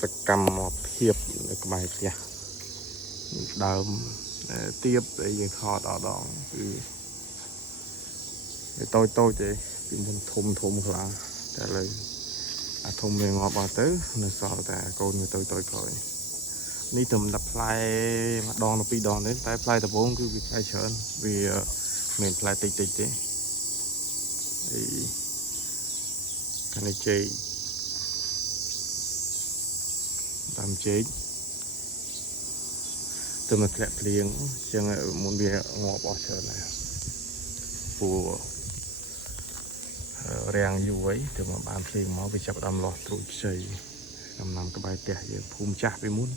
សកម្មភាពនៅក្បែរផ្ទះដើមទៀបដែលយើងថតអត់ដល់គឺតូចតូចទេពីមុនធំធំខ្លាំងតែឥឡូវអាធំវាងាប់អស់ទៅនៅសល់តែកូនវាតូចតូចក្រោយនេះទៅដាក់ផ្លែម្ដងទៅពីរដងទេតែផ្លែដំបូងគឺវាផ្លែច្រើនវាមិនផ្លែតិចតិចទេហើយខាងនេះចេកតាមចេកទៅមកធ្លាក់ភ្លៀងចឹងមុនវាងាប់អស់ច្រើនណាស់ពូរាំងយូរហើយទៅមកបានភ្លៀងមកវាចាប់ដើមលាស់ត្រួយខ្ចីដំណាំក្បែរផ្ទះយើងភូមិចាស់ពីមុន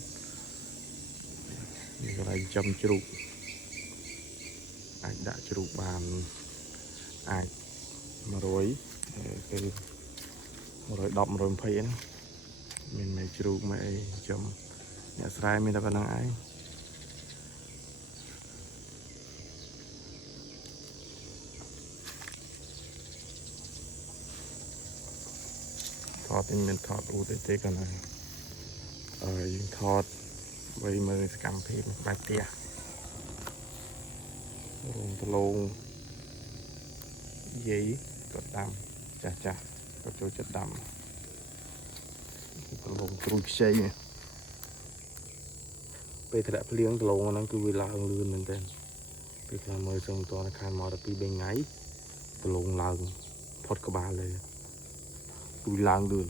មានកន្លែងចំជ្រូកអាចដាក់ជ្រូកបានអាច100គឺ110 120ណាមានមេជ្រូកមេអីចំអ្នកស្រែមានតែប៉ុណ្្នឹងឯងថតមានថតអ៊ូទេកណ្ណាយើងថតໄວមើលសកម្មភាពក្បែរផ្ទះរោងប្រឡងយាយគាត់ដាំចាស់គាត់ចូលចិត្តដាំប្រឡងត្រួយខ្ចីពេលធ្លាក់ភ្លៀងប្រឡងហ្នឹងគឺវាឡើងលឿនមែនទែនពេលខ្លះមើលសឹងតនខានមកដល់2 3ថ្ងៃប្រឡងឡើងផុតក្បាលเลยគឺឡើងលឿន